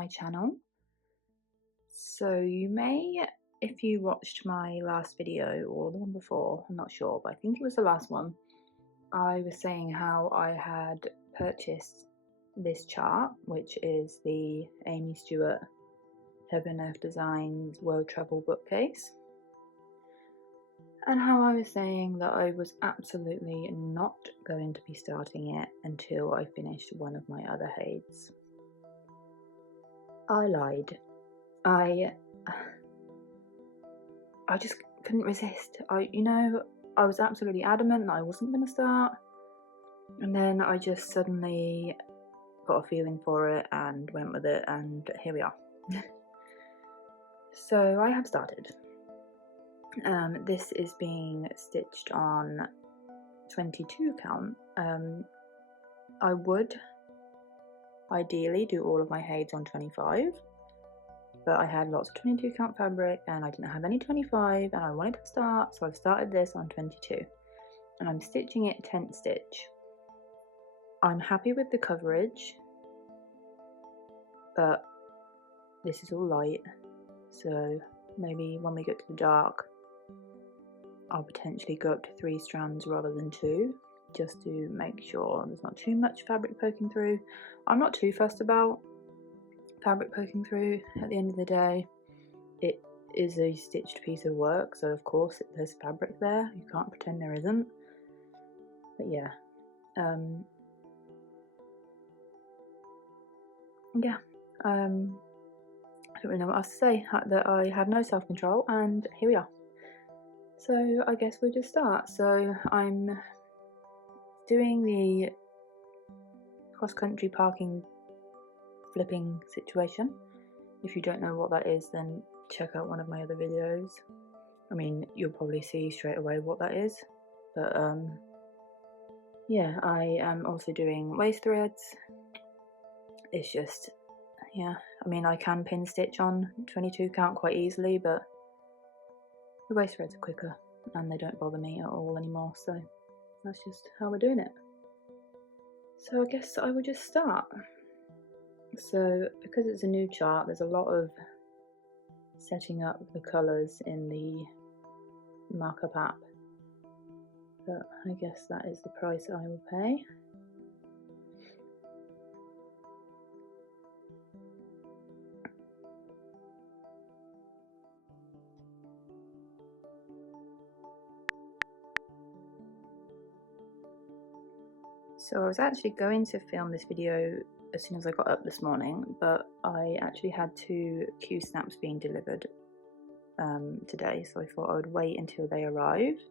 my channel. So you may, if you watched my last video or the one before, I'm not sure, but I think it was the last one, I was saying how I had purchased this chart, which is the Aimee Stewart Heaven Earth Designs World Travel bookcase, and how I was saying that I was absolutely not going to be starting it until I finished one of my other HAEDs. I lied. I just couldn't resist. I was absolutely adamant that I wasn't going to start, and then I just suddenly got a feeling for it and went with it, and here we are. So I have started. This is being stitched on 22 count. I would ideally do all of my HAEDs on 25, but I had lots of 22 count fabric and I didn't have any 25 and I wanted to start, so I've started this on 22 and I'm stitching it tent stitch. I'm happy with the coverage, but this is all light, so maybe when we get to the dark I'll potentially go up to 3 strands rather than 2, just to make sure there's not too much fabric poking through. I'm not too fussed about fabric poking through. At the end of the day, it is a stitched piece of work, so of course there's fabric there, you can't pretend there isn't. But yeah, I don't really know what else to say, that I have no self-control, and here we are. So I guess we'll just start. So I'm doing the cross-country parking flipping situation. If you don't know what that is, then check out one of my other videos. I mean, you'll probably see straight away what that is, but yeah, I am also doing waist threads. It's just, yeah, I mean, I can pin stitch on 22 count quite easily, but the waist threads are quicker and they don't bother me at all anymore, so that's just how we're doing it. So I guess I will just start. So because it's a new chart, there's a lot of setting up the colours in the markup app, but I guess that is the price I will pay. So I was actually going to film this video as soon as I got up this morning, but I actually had 2 Q snaps being delivered today, so I thought I would wait until they arrived,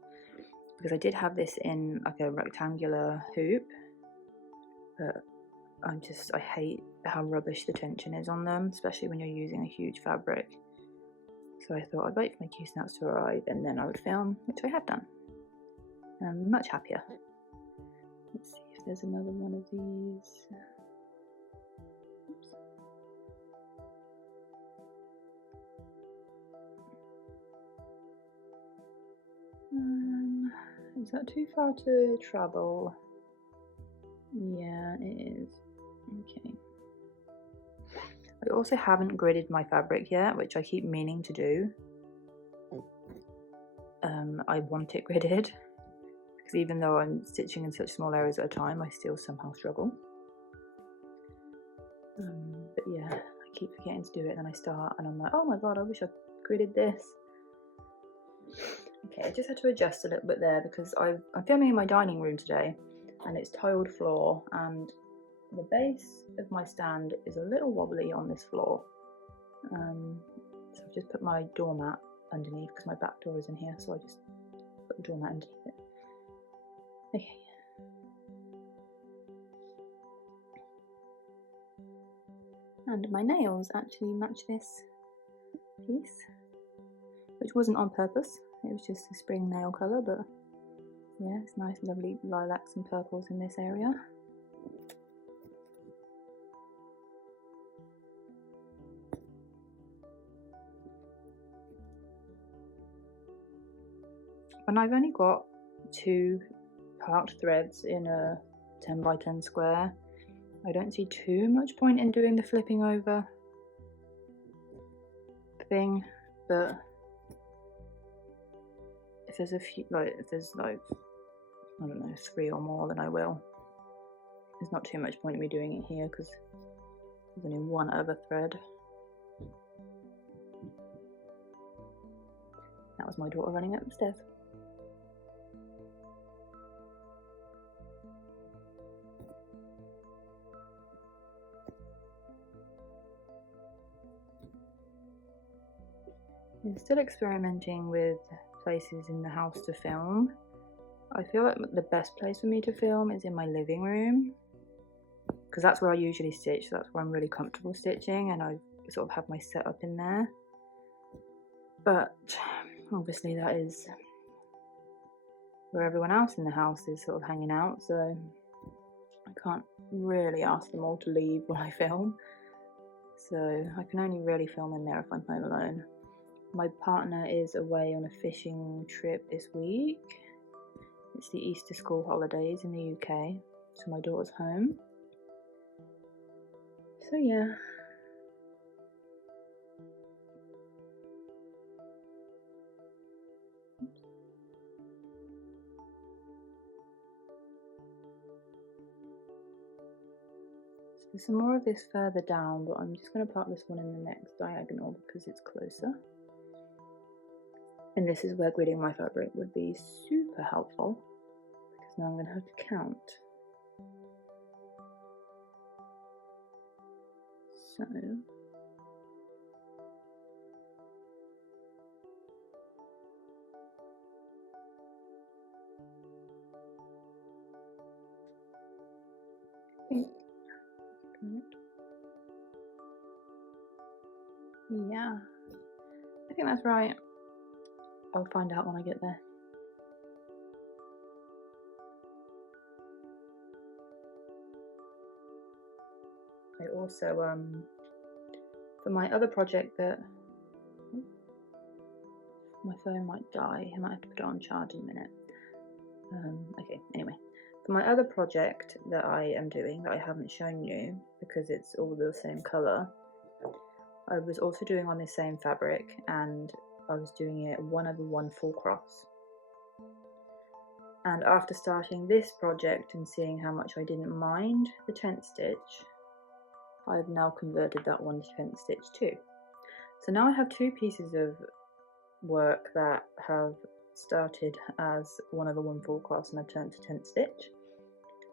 because I did have this in like a rectangular hoop, but I hate how rubbish the tension is on them, especially when you're using a huge fabric. So I thought I'd wait for my Q snaps to arrive and then I would film, which I have done. And I'm much happier. Let's see if there's another one of these. Oops. Is that too far to travel? Yeah, it is. Okay. I also haven't gridded my fabric yet, which I keep meaning to do. I want it gridded, because even though I'm stitching in such small areas at a time, I still somehow struggle. But yeah, I keep forgetting to do it, and then I start and I'm like, oh my god, I wish I gridded this. Okay, I just had to adjust a little bit there because I'm filming in my dining room today and it's tiled floor, and the base of my stand is a little wobbly on this floor. So I've just put my doormat underneath because my back door is in here, so I just put the doormat underneath it. Okay. And my nails actually match this piece, which wasn't on purpose, it was just a spring nail colour, but yeah, it's nice lovely lilacs and purples in this area. When I've only got 2 parked threads in a 10 by 10 square, I don't see too much point in doing the flipping over. thing, but if there's a few, like if there's like, I don't know, 3 or more, then I will. There's not too much point in me doing it here because there's only one other thread. That was my daughter running up the stairs. I'm still experimenting with places in the house to film. I feel like the best place for me to film is in my living room, because that's where I usually stitch. So that's where I'm really comfortable stitching, and I sort of have my setup in there. But obviously that is where everyone else in the house is sort of hanging out, so I can't really ask them all to leave when I film. So I can only really film in there if I'm home alone. My partner is away on a fishing trip this week. It's the Easter school holidays in the UK, so my daughter's home. So yeah. So there's some more of this further down, but I'm just going to put this one in the next diagonal because it's closer. And this is where gridding my fabric would be super helpful, because now I'm going to have to count. So yeah, I think that's right. I'll find out when I get there. I also, for my other project that, my phone might die, I might have to put it on charge in a minute. Okay, anyway, for my other project that I am doing that I haven't shown you because it's all the same colour, I was also doing on this same fabric, and I was doing it 1/1 full cross. And after starting this project and seeing how much I didn't mind the tent stitch, I've now converted that one to tent stitch too. So now I have 2 pieces of work that have started as 1/1 full cross and I've turned to tent stitch.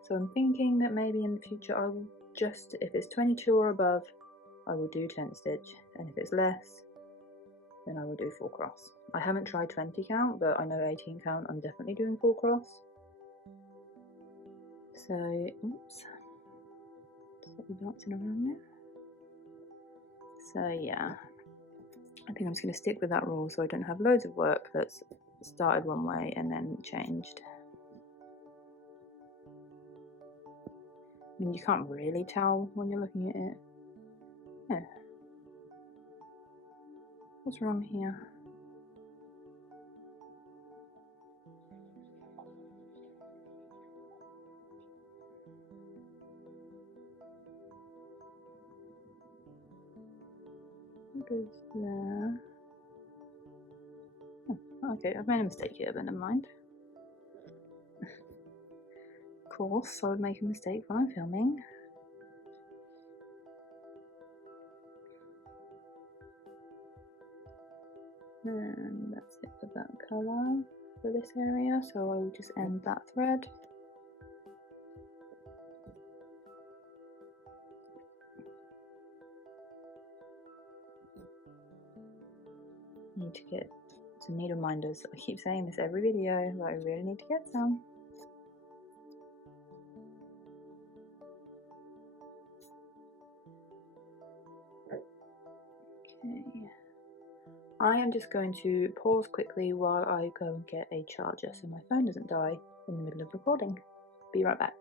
So I'm thinking that maybe in the future I will just, if it's 22 or above, I will do tent stitch, and if it's less, then I will do full cross. I haven't tried 20 count, but I know 18 count I'm definitely doing full cross. So, oops, just be bouncing around there. So yeah, I think I'm just going to stick with that rule so I don't have loads of work that's started one way and then changed. I mean, you can't really tell when you're looking at it. Yeah. What's wrong here? What goes there? Oh, okay, I've made a mistake here, but never mind. Of course, I would make a mistake when I'm filming. And that's it for that colour for this area, so I will just end that thread. Need to get some needle minders. I keep saying this every video, but I really need to get some. Okay. I am just going to pause quickly while I go and get a charger so my phone doesn't die in the middle of recording. Be right back.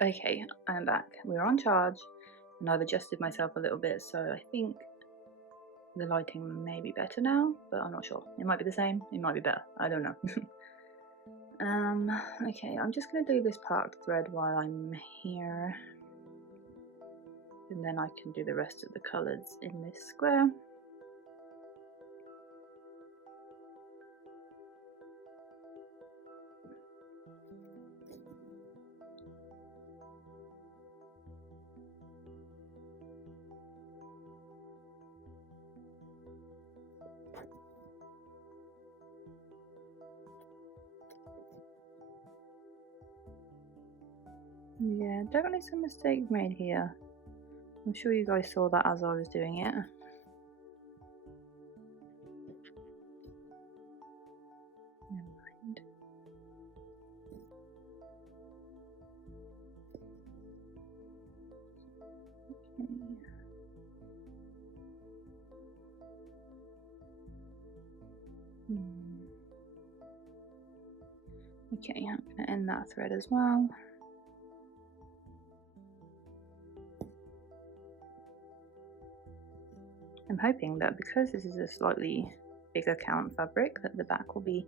Okay, I'm back. We're on charge, and I've adjusted myself a little bit, so I think the lighting may be better now, but I'm not sure. It might be the same, it might be better, I don't know. Okay, I'm just going to do this parked thread while I'm here, and then I can do the rest of the colours in this square. Yeah, definitely some mistakes made here. I'm sure you guys saw that as I was doing it. Never mind. Okay, I'm going to end that thread as well. I'm hoping that because this is a slightly bigger count fabric, that the back will be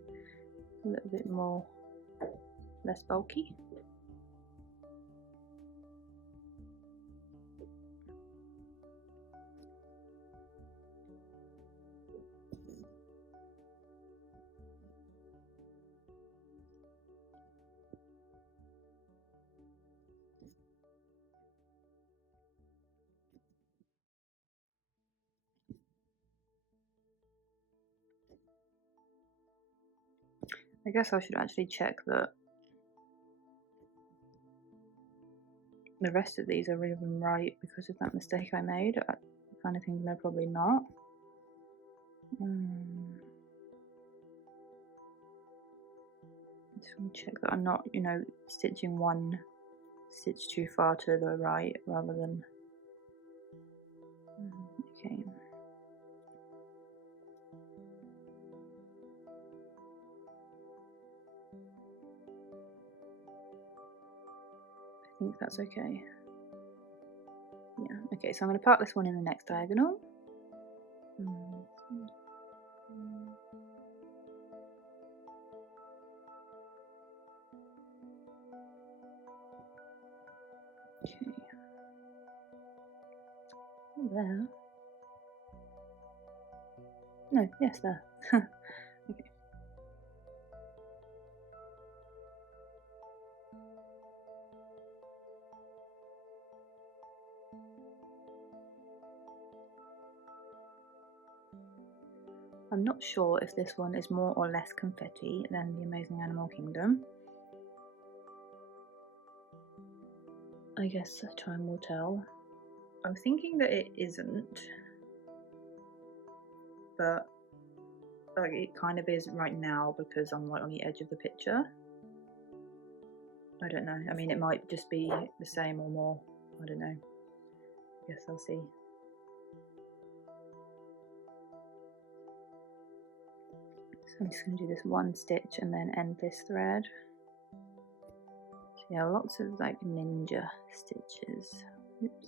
a little bit more, less bulky. I guess I should actually check that the rest of these are even right because of that mistake I made. I kind of think they're probably not. Just want to check that I'm not, you know, stitching one stitch too far to the right rather than. Okay. I think that's okay. Yeah, okay, so I'm going to part this one in the next diagonal. Okay. Oh, there. No, yes, there. Okay. I'm not sure if this one is more or less confetti than the Amazing Animal Kingdom. I guess time will tell. I'm thinking that it isn't, but like it kind of is right now because I'm right on the edge of the picture. I don't know. I mean, it might just be the same or more. I don't know. I guess I'll see. So I'm just going to do this one stitch and then end this thread. So yeah, lots of like ninja stitches. Oops.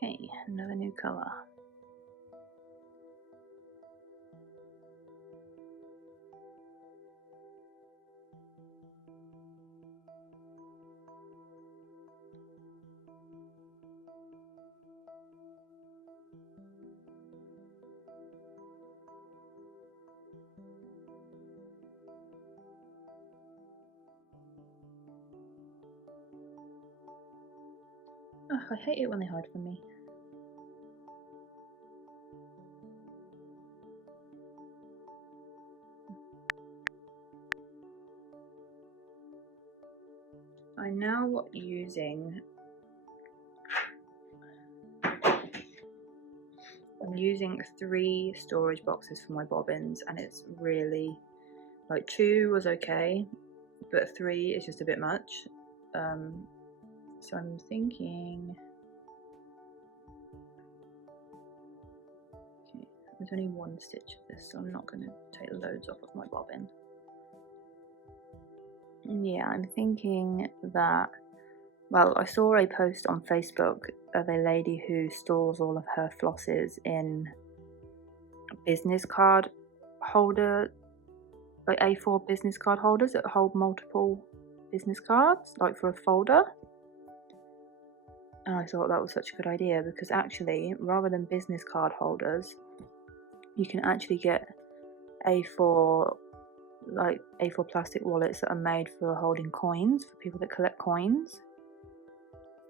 Okay, another new colour. Oh, I hate it when they hide from me. I'm now using I'm using 3 storage boxes for my bobbins, and it's really like 2 was okay, but 3 is just a bit much. So I'm thinking, okay, there's only 1 stitch of this, so I'm not going to take loads off of my bobbin. Yeah, I'm thinking that, well, I saw a post on Facebook of a lady who stores all of her flosses in business card holder, like A4 business card holders that hold multiple business cards, like for a folder. And I thought that was such a good idea, because actually, rather than business card holders, you can actually get A4 plastic wallets that are made for holding coins, for people that collect coins.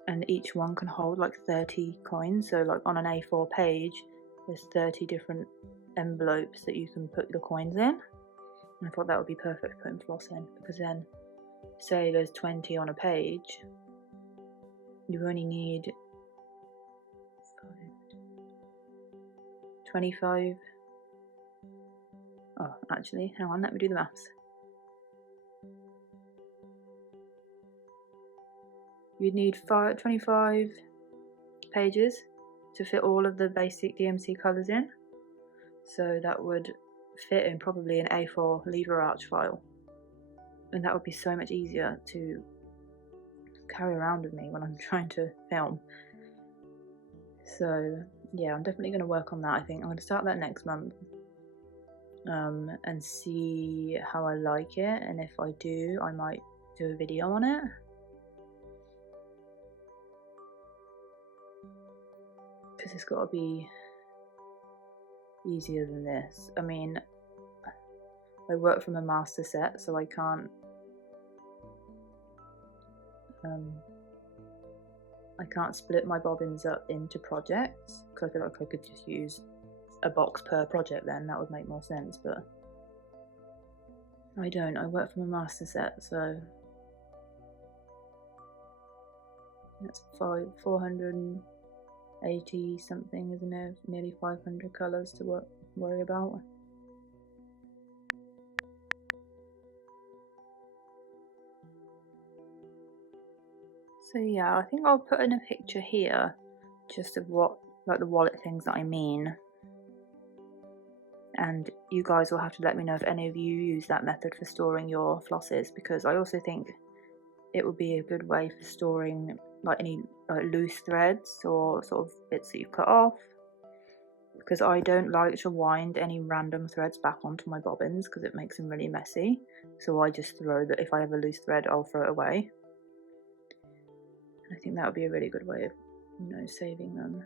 And each one can hold like 30 coins. So like on an A4 page, there's 30 different envelopes that you can put the coins in. And I thought that would be perfect putting floss in, because then, say there's 20 on a page, you only need 25. Oh, actually, hang on, let me do the maths. You'd need 25 pages to fit all of the basic DMC colours in. So that would fit in probably an A4 lever arch file. And that would be so much easier to carry around with me when I'm trying to film. So yeah, I'm definitely going to work on that. I think I'm going to start that next month, and see how I like it, and if I do, I might do a video on it. Because it's got to be easier than this. I mean, I work from a master set, so I can't split my bobbins up into projects, because I feel like I could just use a box per project, then that would make more sense, but I don't. I work from a master set, so that's 480 something, isn't it? Nearly 500 colours to worry about. So yeah, I think I'll put in a picture here just of what, like the wallet things that I mean. And you guys will have to let me know if any of you use that method for storing your flosses, because I also think it would be a good way for storing like any loose threads or sort of bits that you've cut off, because I don't like to wind any random threads back onto my bobbins because it makes them really messy. So I just throw that. If I have a loose thread, I'll throw it away. And I think that would be a really good way of, you know, saving them.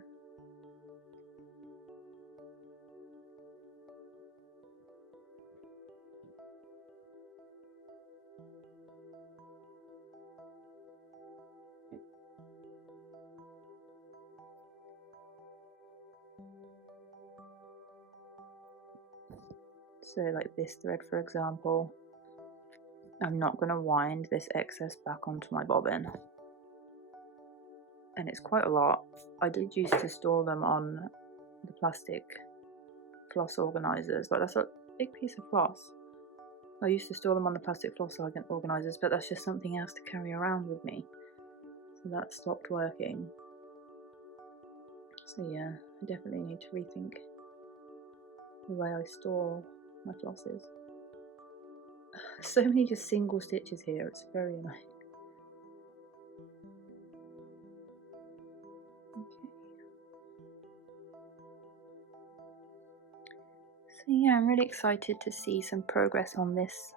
So like this thread, for example, I'm not going to wind this excess back onto my bobbin. And it's quite a lot. I did used to store them on the plastic floss organisers, like that's a big piece of floss. I used to store them on the plastic floss organisers, but that's just something else to carry around with me. So that stopped working. So yeah, I definitely need to rethink the way I store my flosses. So many just single stitches here, it's very annoying. So yeah, I'm really excited to see some progress on this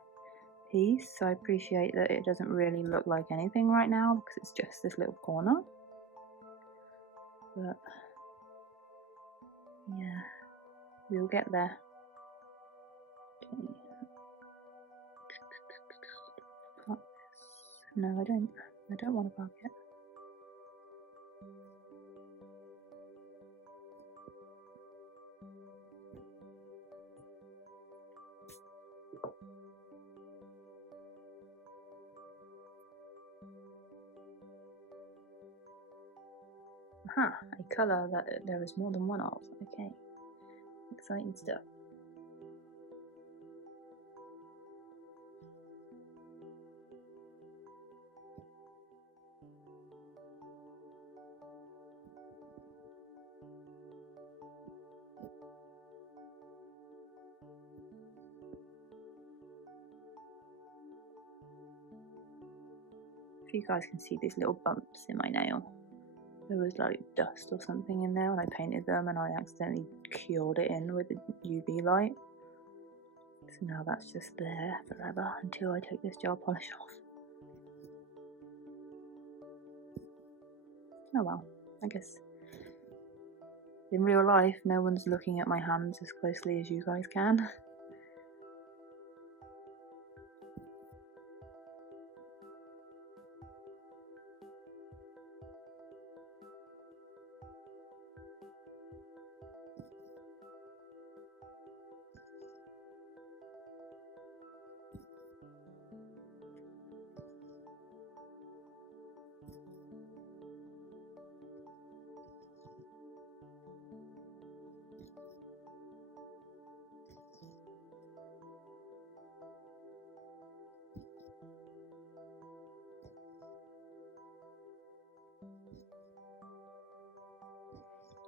piece. So I appreciate that it doesn't really look like anything right now because it's just this little corner. But yeah, we'll get there. Okay. No, I don't want to park it. Aha, a colour that there is more than one of. Okay, exciting stuff. If you guys can see these little bumps in my nail, there was like dust or something in there when I painted them, and I accidentally cured it in with a UV light. So now that's just there forever until I take this gel polish off. Oh well, I guess in real life no one's looking at my hands as closely as you guys can.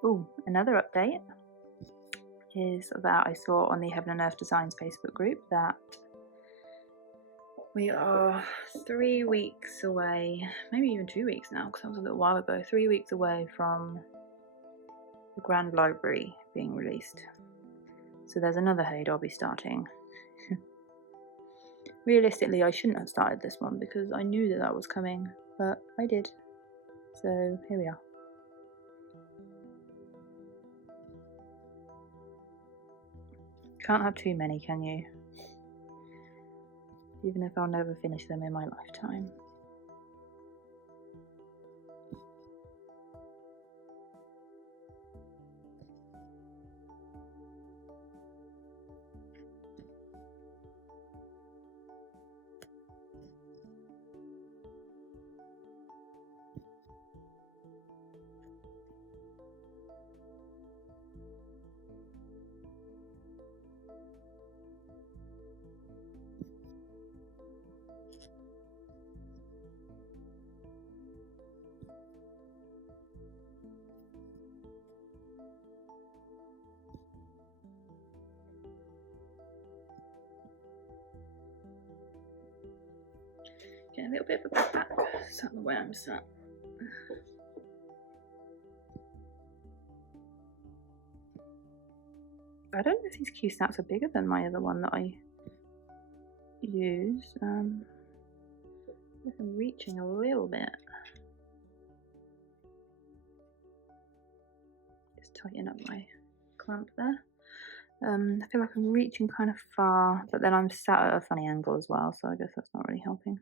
Ooh, another update is that I saw on the Heaven and Earth Designs Facebook group that we are 3 weeks away, maybe even 2 weeks now, because that was a little while ago, 3 weeks away from the Grand Library being released. So there's another HAED I'll be starting. Realistically, I shouldn't have started this one because I knew that was coming, but I did. So here we are. Can't have too many, can you? Even if I'll never finish them in my lifetime. Get a little bit of a back, sat the way I'm sat. I don't know if these key snaps are bigger than my other one that I use. I'm reaching a little bit. Just tighten up my clamp there. I feel like I'm reaching kind of far, but then I'm sat at a funny angle as well, so I guess that's not really helping.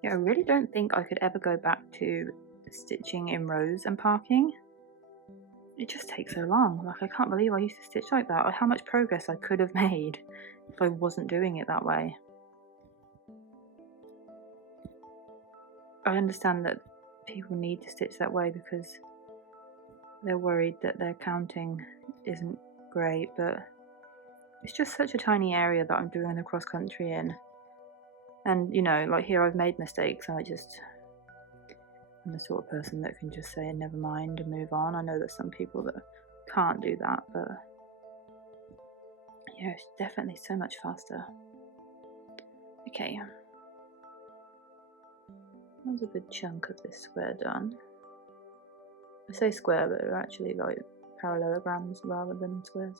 Yeah, I really don't think I could ever go back to stitching in rows and parking. It just takes so long. Like, I can't believe I used to stitch like that, or how much progress I could have made if I wasn't doing it that way. I understand that people need to stitch that way because they're worried that their counting isn't great, but it's just such a tiny area that I'm doing the cross country in. And, you know, like here I've made mistakes and I'm the sort of person that can just say never mind and move on. I know there's some people that can't do that, but yeah, it's definitely so much faster. Okay. That was a good chunk of this square done. I say square, but they're actually like parallelograms rather than squares.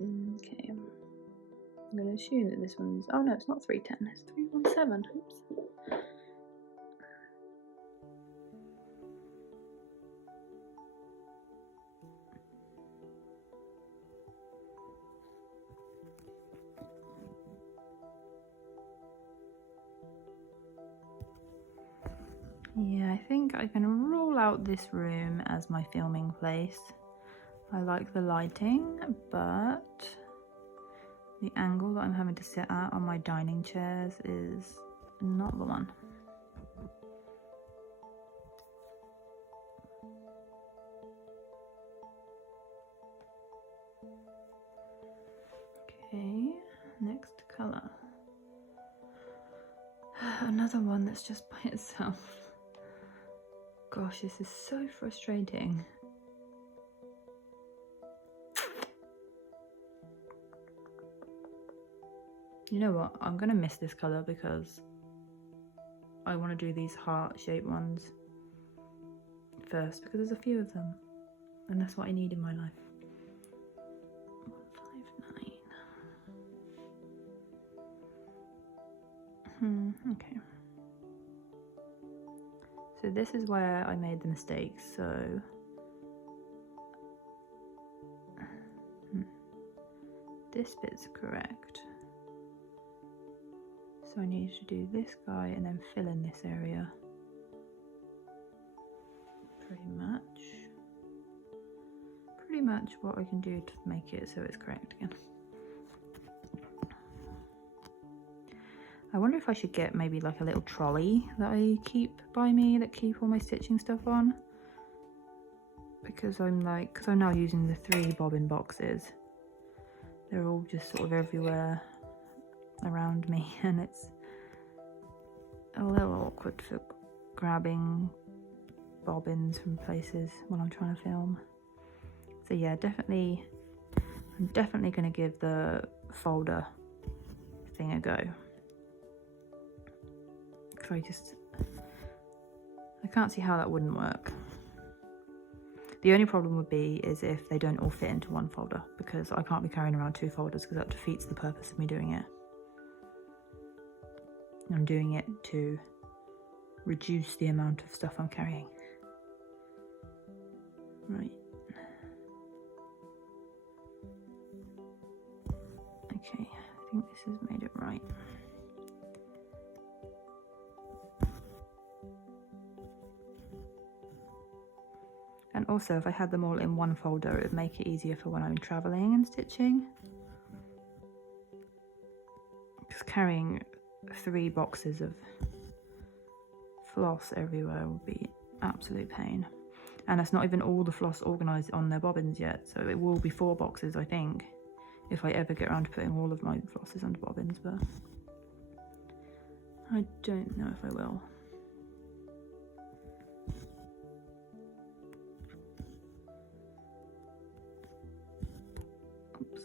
Okay. I'm going to assume that this one's... Oh no, it's not 310, it's 317. Oops. Yeah, I think I can rule out this room as my filming place. I like the lighting, but the angle that I'm having to sit at on my dining chairs is not the one. Okay, next colour. another one that's just by itself. Gosh, this is so frustrating. You know what? I'm gonna miss this colour because I want to do these heart-shaped ones first because there's a few of them and that's what I need in my life. 159. Okay. So this is where I made the mistake. So this bit's correct. So I need to do this guy and then fill in this area. Pretty much what I can do to make it so it's correct again. I wonder if I should get maybe like a little trolley that I keep by me that keep all my stitching stuff on. Because I'm now using the 3 bobbin boxes. They're all just sort of everywhere around me and it's a little awkward for grabbing bobbins from places while I'm trying to film. So yeah, I'm definitely going to give the folder thing a go. Because I can't see how that wouldn't work. The only problem would be is if they don't all fit into one folder, because I can't be carrying around 2 folders because that defeats the purpose of me doing it. I'm doing it to reduce the amount of stuff I'm carrying. Right. Okay, I think this has made it right. And also, if I had them all in one folder, it would make it easier for when I'm traveling and stitching. Because carrying 3 boxes of floss everywhere would be absolute pain. And that's not even all the floss organised on their bobbins yet, so it will be 4 boxes, I think, if I ever get around to putting all of my flosses under bobbins, but I don't know if I will. Oops.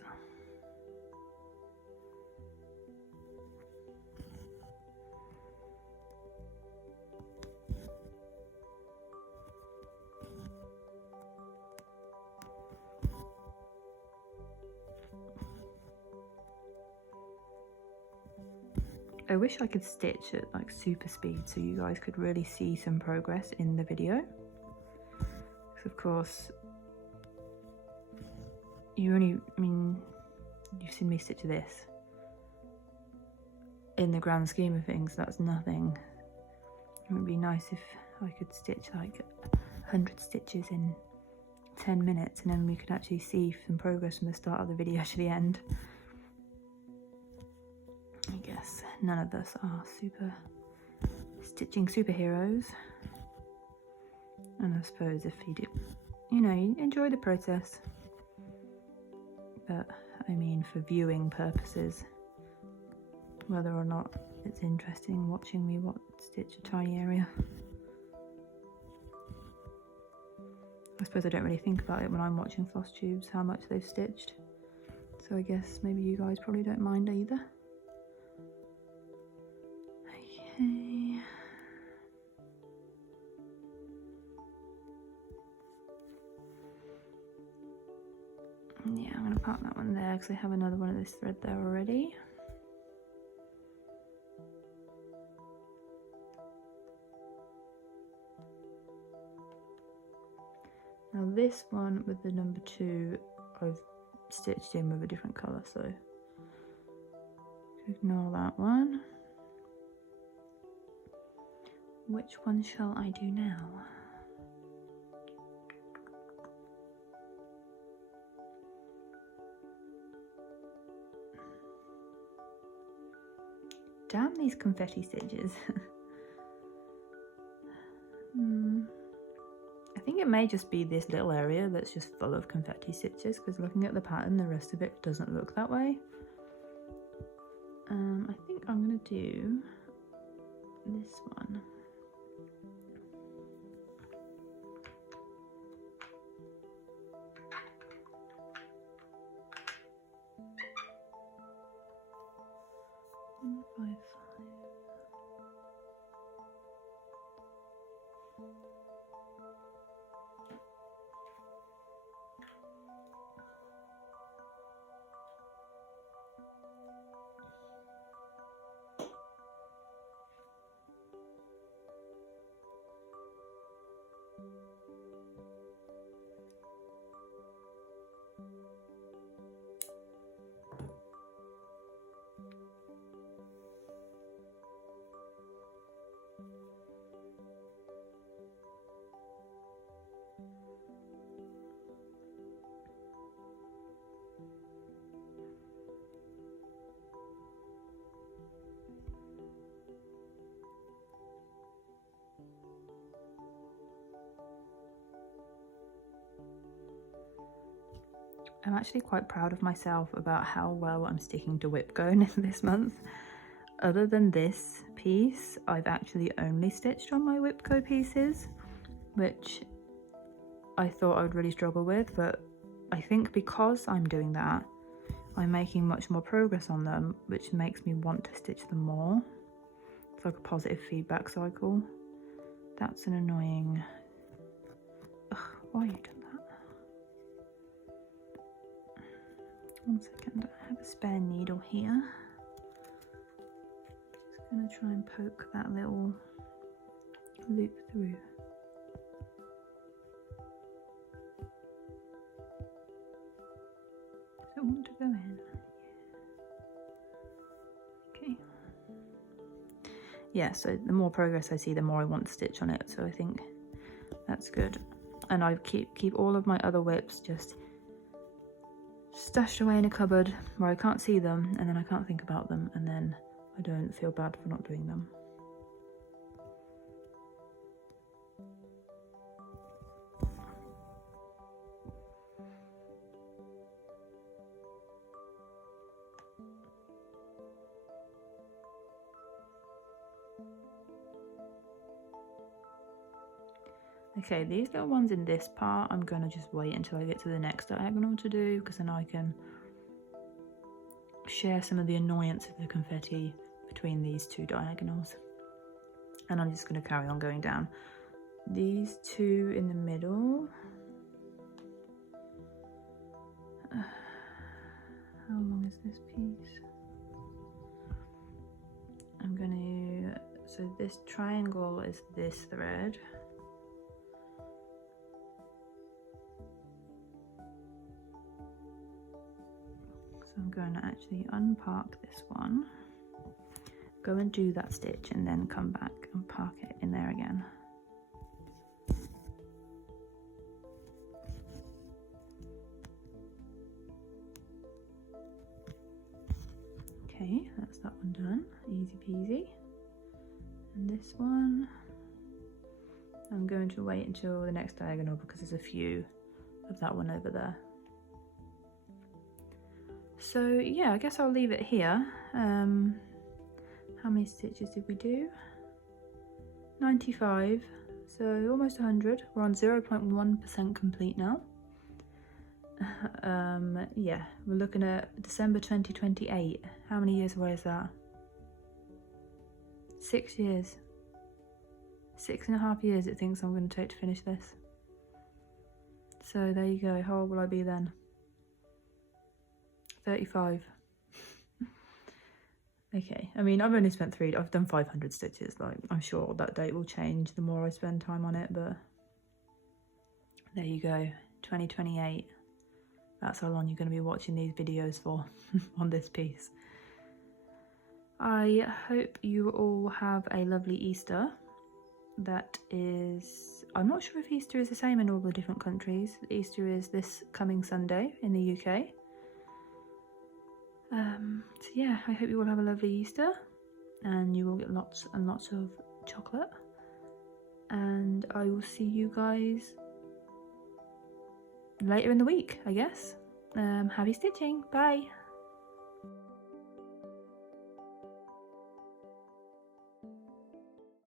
I wish I could stitch at like super speed so you guys could really see some progress in the video. Because of course, you've seen me stitch this. In the grand scheme of things, that's nothing. It would be nice if I could stitch like 100 stitches in 10 minutes and then we could actually see some progress from the start of the video to the end. I guess none of us are stitching superheroes. And I suppose if you do, you enjoy the process. But I mean, for viewing purposes, whether or not it's interesting watching me stitch a tiny area. I suppose I don't really think about it when I'm watching Flosstubes, how much they've stitched. So I guess maybe you guys probably don't mind either. Okay. Yeah, I'm going to park that one there because I have another one of this thread there already. Now this one with the number 2 I've stitched in with a different colour, so ignore that one. Which one shall I do now? Damn these confetti stitches. I think it may just be this little area that's just full of confetti stitches, because looking at the pattern, the rest of it doesn't look that way. I think I'm going to do this one. I'm actually quite proud of myself about how well I'm sticking to whip going this month. Other than this piece, I've actually only stitched on my Whipco pieces, which I thought I would really struggle with, but I think because I'm doing that, I'm making much more progress on them, which makes me want to stitch them more. It's like a positive feedback cycle. That's an annoying... Ugh, why are you doing that? 1 second, I have a spare needle here. Just gonna try and poke that little loop through. Does it want to go in? Okay. Yeah, so the more progress I see, the more I want to stitch on it, so I think that's good. And I keep all of my other whips just stashed away in a cupboard where I can't see them, and then I can't think about them, and then I don't feel bad for not doing them. Okay, these little ones in this part, I'm gonna just wait until I get to the next diagonal to do, because then I can share some of the annoyance of the confetti between these two diagonals. And I'm just gonna carry on going down. These two in the middle. How long is this piece? I'm gonna, so this triangle is this thread. I'm going to actually unpark this one, go and do that stitch, and then come back and park it in there again. Okay, that's that one done, easy peasy. And this one, I'm going to wait until the next diagonal because there's a few of that one over there. So yeah, I guess I'll leave it here. How many stitches did we do? 95, so almost 100. We're on 0.1% complete now. Yeah, we're looking at December 2028. How many years away is that? 6 years. 6.5 years it thinks I'm going to take to finish this. So there you go. How old will I be then? 35. Okay, I mean, I've only spent I've done 500 stitches. Like, I'm sure that date will change the more I spend time on it, but there you go, 2028. That's how long you're going to be watching these videos for on this piece. I hope you all have a lovely Easter. That is, I'm not sure if Easter is the same in all the different countries. Easter is this coming Sunday in the UK. So yeah, I hope you all have a lovely Easter and you will get lots and lots of chocolate, and I will see you guys later in the week, I guess. Happy stitching, bye!